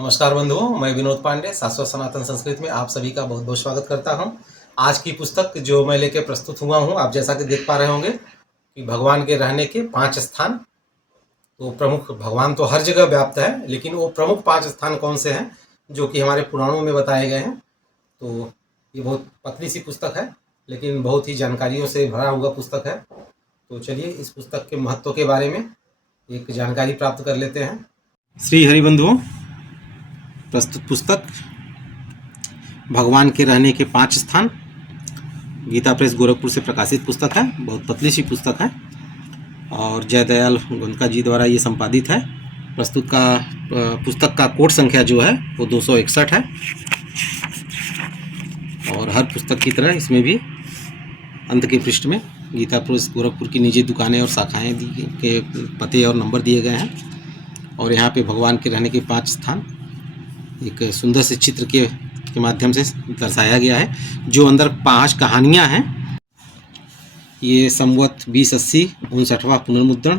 नमस्कार बंधुओं, मैं विनोद पांडे शाश्वत सनातन संस्कृत में आप सभी का बहुत बहुत स्वागत करता हूं। आज की पुस्तक जो मैं लेके प्रस्तुत हुआ हूं, आप जैसा कि देख पा रहे होंगे कि भगवान के रहने के 5 स्थान। तो प्रमुख भगवान तो हर जगह व्याप्त है, लेकिन वो प्रमुख 5 स्थान कौन से हैं जो कि हमारे पुराणों में बताए गए हैं। तो ये बहुत पतली सी पुस्तक है, लेकिन बहुत ही जानकारियों से भरा हुआ पुस्तक है। तो चलिए इस पुस्तक के महत्व के बारे में एक जानकारी प्राप्त कर लेते हैं। श्री हरि बंधुओं, प्रस्तुत पुस्तक भगवान के रहने के 5 स्थान गीता प्रेस गोरखपुर से प्रकाशित पुस्तक है। बहुत पतली सी पुस्तक है और जयदयाल गोंदका जी द्वारा ये संपादित है। पुस्तक का कोड संख्या जो है वो 261 है और हर पुस्तक की तरह इसमें भी अंत के पृष्ठ में गीता प्रेस गोरखपुर की निजी दुकानें और शाखाएं के पते और नंबर दिए गए हैं। और यहाँ पे भगवान के रहने के 5 स्थान एक सुंदर से चित्र के माध्यम से दर्शाया गया है, जो अंदर 5 कहानियां हैं। ये संवत 2080 59वां पुनर्मुद्रण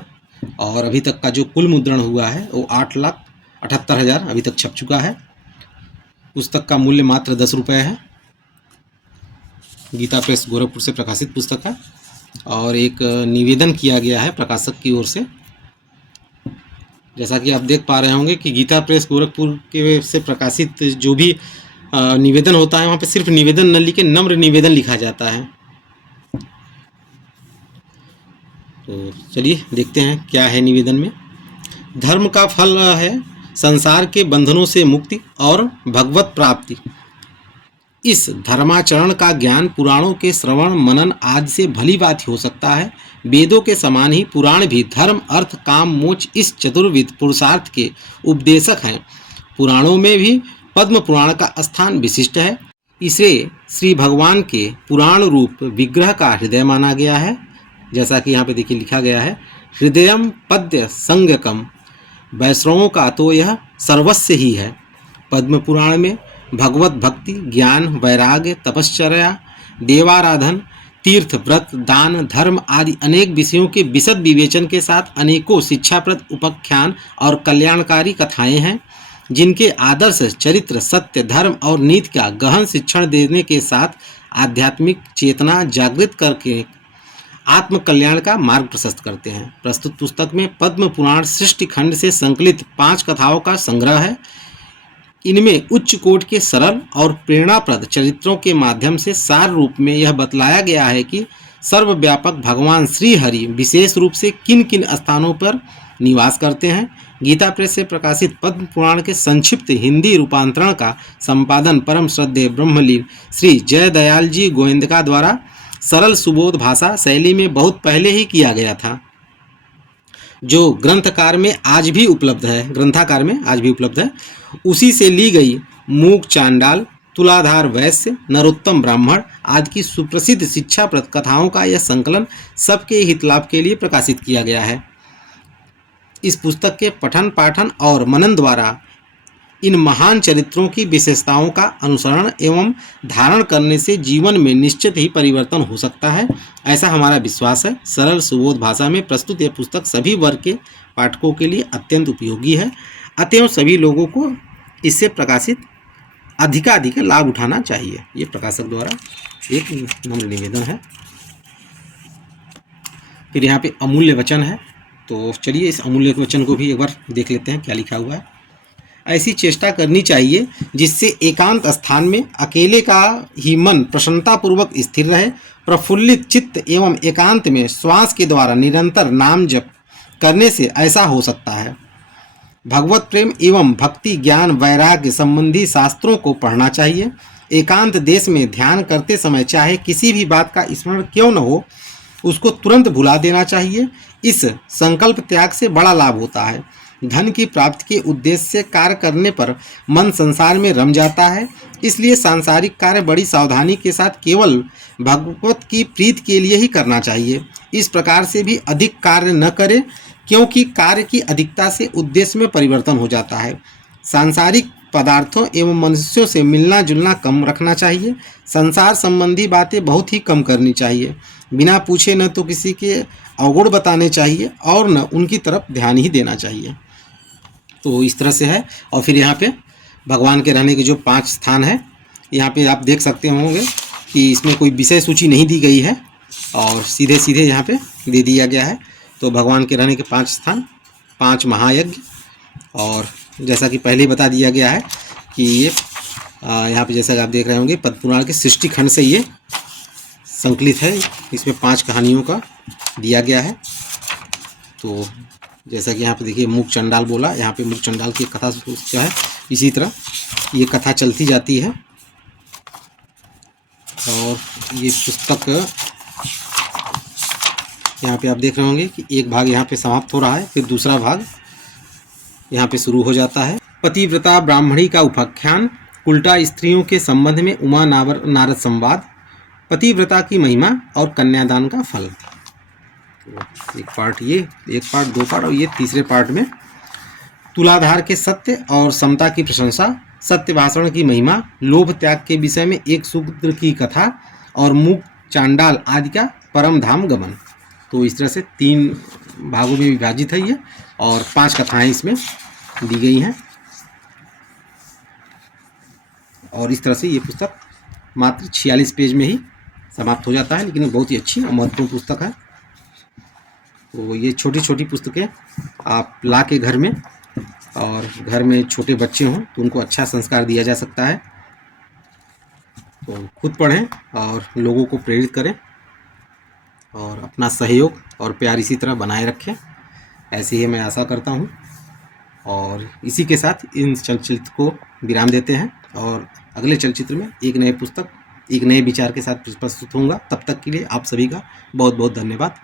और अभी तक का जो कुल मुद्रण हुआ है वो 8,78,000 अभी तक छप चुका है। पुस्तक का मूल्य मात्र 10 रुपये है। गीता प्रेस गोरखपुर से प्रकाशित पुस्तक है और एक निवेदन किया गया है प्रकाशक की ओर से। जैसा कि आप देख पा रहे होंगे कि गीता प्रेस गोरखपुर के से प्रकाशित जो भी निवेदन होता है वहाँ पे सिर्फ निवेदन न लिखे नम्र निवेदन लिखा जाता है। तो चलिए देखते हैं क्या है निवेदन में। धर्म का फल है संसार के बंधनों से मुक्ति और भगवत प्राप्ति। इस धर्माचरण का ज्ञान पुराणों के श्रवण मनन आदि से भली बात हो सकता है। वेदों के समान ही पुराण भी धर्म अर्थ काम मोक्ष इस चतुर्विध पुरुषार्थ के उपदेशक हैं। पुराणों में भी पद्म पुराण का स्थान विशिष्ट है। इसे श्री भगवान के पुराण रूप विग्रह का हृदय माना गया है। जैसा कि यहाँ पे देखिए लिखा गया है, हृदयम पद्य संज्ञकम। वैष्णवों का तो यह सर्वस्व ही है। पद्म पुराण में भगवत भक्ति ज्ञान वैराग्य तपश्चर्या देवाराधन तीर्थ व्रत दान धर्म आदि अनेक विषयों के विशद विवेचन के साथ अनेकों शिक्षाप्रद उपाख्यान और कल्याणकारी कथाएं हैं, जिनके आदर्श चरित्र सत्य धर्म और नीति का गहन शिक्षण देने के साथ आध्यात्मिक चेतना जागृत करके आत्म कल्याण का मार्ग प्रशस्त करते हैं। प्रस्तुत पुस्तक में पद्म पुराण सृष्टि खंड से संकलित 5 कथाओं का संग्रह है। इनमें उच्च कोटि के सरल और प्रेरणाप्रद चरित्रों के माध्यम से सार रूप में यह बतलाया गया है कि सर्वव्यापक भगवान श्री हरि विशेष रूप से किन किन स्थानों पर निवास करते हैं। गीता प्रेस से प्रकाशित पद्म पुराण के संक्षिप्त हिंदी रूपांतरण का संपादन परम श्रद्धेय ब्रह्मलीन श्री जयदयाल जी गोविंदका द्वारा सरल सुबोध भाषा शैली में बहुत पहले ही किया गया था, जो ग्रंथकार में आज भी उपलब्ध है। उसी से ली गई मूक चांडाल तुलाधार वैश्य नरोत्तम ब्राह्मण आदि की सुप्रसिद्ध शिक्षाप्रद कथाओं का यह संकलन सबके हित लाभ के लिए प्रकाशित किया गया है। इस पुस्तक के पठन पाठन और मनन द्वारा इन महान चरित्रों की विशेषताओं का अनुसरण एवं धारण करने से जीवन में निश्चित ही परिवर्तन हो सकता है, ऐसा हमारा विश्वास है। सरल सुबोध भाषा में प्रस्तुत यह पुस्तक सभी वर्ग के पाठकों के लिए अत्यंत उपयोगी है। अतएव सभी लोगों को इससे प्रकाशित अधिकाधिक लाभ उठाना चाहिए। ये प्रकाशक द्वारा एक नम्र निवेदन है। फिर यहाँ पे अमूल्य वचन है, तो चलिए इस अमूल्य वचन को भी एक बार देख लेते हैं क्या लिखा हुआ है। ऐसी चेष्टा करनी चाहिए जिससे एकांत स्थान में अकेले का ही मन प्रसन्नतापूर्वक स्थिर रहे। प्रफुल्लित चित्त एवं एकांत में श्वास के द्वारा निरंतर नाम जप करने से ऐसा हो सकता है। भगवत प्रेम एवं भक्ति ज्ञान वैराग्य संबंधी शास्त्रों को पढ़ना चाहिए। एकांत देश में ध्यान करते समय चाहे किसी भी बात का स्मरण क्यों न हो, उसको तुरंत भुला देना चाहिए। इस संकल्प त्याग से बड़ा लाभ होता है। धन की प्राप्ति के उद्देश्य से कार्य करने पर मन संसार में रम जाता है, इसलिए सांसारिक कार्य बड़ी सावधानी के साथ केवल भगवत की प्रीति के लिए ही करना चाहिए। इस प्रकार से भी अधिक कार्य न करें, क्योंकि कार्य की अधिकता से उद्देश्य में परिवर्तन हो जाता है। सांसारिक पदार्थों एवं मनुष्यों से मिलना जुलना कम रखना चाहिए। संसार संबंधी बातें बहुत ही कम करनी चाहिए। बिना पूछे न तो किसी के अवगुण बताने चाहिए और न उनकी तरफ ध्यान ही देना चाहिए। तो इस तरह से है। और फिर यहाँ पे भगवान के रहने के जो 5 स्थान है, यहाँ पे आप देख सकते होंगे कि इसमें कोई विषय सूची नहीं दी गई है और सीधे सीधे यहाँ पे दे दिया गया है। तो भगवान के रहने के 5 स्थान, 5 महायज्ञ, और जैसा कि पहले ही बता दिया गया है कि ये यहाँ पे जैसा कि आप देख रहे होंगे पद्म पुराण के सृष्टि खंड से ये संकलित है। इसमें 5 कहानियों का दिया गया है। तो जैसा कि यहाँ पे देखिए मूक चंडाल बोला, यहाँ पे मूक चंडाल की कथा क्या है, इसी तरह ये कथा चलती जाती है। और ये पुस्तक यहाँ पे आप देख रहे होंगे कि एक भाग यहाँ पे समाप्त हो रहा है, फिर दूसरा भाग यहाँ पे शुरू हो जाता है। पतिव्रता ब्राह्मणी का उपाख्यान, उल्टा स्त्रियों के संबंध में उमा नारद संवाद, पतिव्रता की महिमा और कन्यादान का फल। तो एक पार्ट ये, एक पार्ट, 2 पार्ट, और ये तीसरे पार्ट में तुलाधार के सत्य और समता की प्रशंसा, सत्य भाषण की महिमा, लोभ त्याग के विषय में एक शूद्र की कथा और मूक चांडाल आदि का परम धाम गमन। तो इस तरह से 3 भागों में विभाजित है ये, और 5 कथाएं इसमें दी गई हैं। और इस तरह से ये पुस्तक मात्र 46 पेज में ही समाप्त हो जाता है, लेकिन बहुत ही अच्छी और महत्वपूर्ण पुस्तक है। तो ये छोटी छोटी पुस्तकें आप ला के घर में, और घर में छोटे बच्चे हों तो उनको अच्छा संस्कार दिया जा सकता है। तो खुद पढ़ें और लोगों को प्रेरित करें, और अपना सहयोग और प्यार इसी तरह बनाए रखें, ऐसे ही मैं आशा करता हूँ। और इसी के साथ इन चलचित्र को विराम देते हैं, और अगले चलचित्र में एक नए पुस्तक, एक नए विचार के साथ प्रस्तुत होऊंगा। तब तक के लिए आप सभी का बहुत बहुत धन्यवाद।